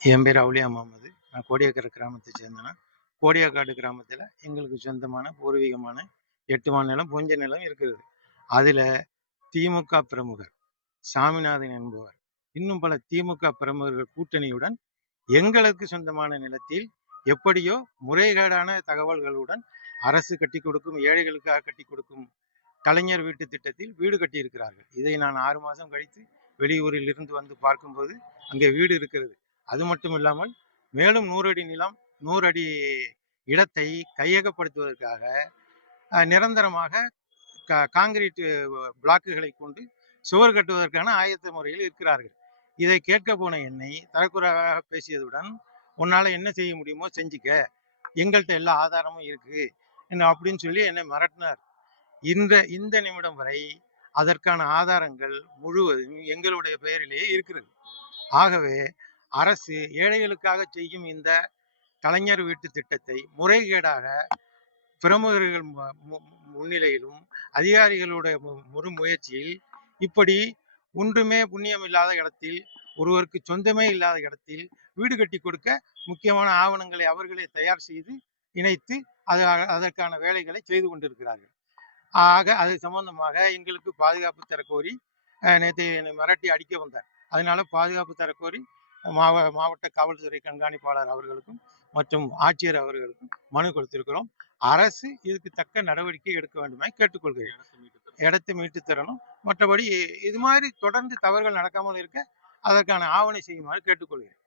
என் பேர் அவுலியா முகமது. நான் கோடியாக்கரை கிராமத்தை சேர்ந்தேன் கோடியாக்காடு கிராமத்தில் எங்களுக்கு சொந்தமான பூர்வீகமான எட்டுமா நிலம் புஞ்ச நிலம் இருக்கிறது. அதில் திமுக பிரமுகர் சாமிநாதன் என்பவர் இன்னும் பல திமுக பிரமுகர்கள் கூட்டணியுடன் எங்களுக்கு சொந்தமான நிலத்தில் எப்படியோ முறைகேடான தகவல்களுடன் அரசு கட்டி கொடுக்கும் ஏழைகளுக்காக கட்டி கொடுக்கும் கலைஞர் வீட்டு திட்டத்தில் வீடு கட்டியிருக்கிறார்கள். இதை நான் ஆறு மாதம் கழித்து வெளியூரில் இருந்து வந்து பார்க்கும்போது அங்கே வீடு இருக்கிறது. அது மட்டும் இல்லாமல் மேலும் நூறு அடி நிலம் நூறு அடி இடத்தை கையகப்படுத்துவதற்காக நிரந்தரமாக கா- காங்கிரீட் பிளாக்குகளை கொண்டு சுவர் கட்டுவதற்கான ஆயத்த முறையில் இருக்கிறார்கள். இதை கேட்க போன என்னை தரக்குறைவாக பேசியதுடன் உன்னால் என்ன செய்ய முடியுமோ செஞ்சுக்க. எங்கள்கிட்ட எல்லா ஆதாரமும் இருக்கு. என்ன அப்படின்னு சொல்லி என்னை மிரட்டினார். இந்த இந்த நிமிடம் வரை அதற்கான ஆதாரங்கள் முழுவதும் எங்களுடைய பெயரிலேயே இருக்கிறது. ஆகவே அரசு ஏழைகளுக்காக செய்யும் இந்த கலைஞர் வீட்டு திட்டத்தை முறைகேடாக பிரமுகர்கள் முன்னிலையிலும் அதிகாரிகளுடைய ஒரு முழு முயற்சியில் இப்படி ஒன்றுமே புண்ணியம் இல்லாத இடத்தில் ஒருவருக்கு சொந்தமே இல்லாத இடத்தில் வீடு கட்டி கொடுக்க முக்கியமான ஆவணங்களை அவர்களே தயார் செய்து இணைத்து அது அதற்கான வேலைகளை செய்து கொண்டிருக்கிறார்கள். ஆக அது சம்பந்தமாக எங்களுக்கு பாதுகாப்பு தரக்கோரி நேற்று என்னை மிரட்டி அடிக்க வந்தார். அதனால பாதுகாப்பு தரக்கோரி மாவ மாவட்ட காவல்துறை கண்காணிப்பாளர் அவர்களுக்கும் மற்றும் ஆட்சியர் அவர்களுக்கும் மனு கொடுத்திருக்கிறோம். அரசு இதுக்கு தக்க நடவடிக்கை எடுக்க வேண்டுமே கேட்டுக்கொள்கிறேன். இடத்தை மீட்டு தரணும். மற்றபடி இது மாதிரி தொடர்ந்து தவறுகள் நடக்காமல் இருக்க அதற்கான ஆவணை செய்யுமாறு கேட்டுக்கொள்கிறேன்.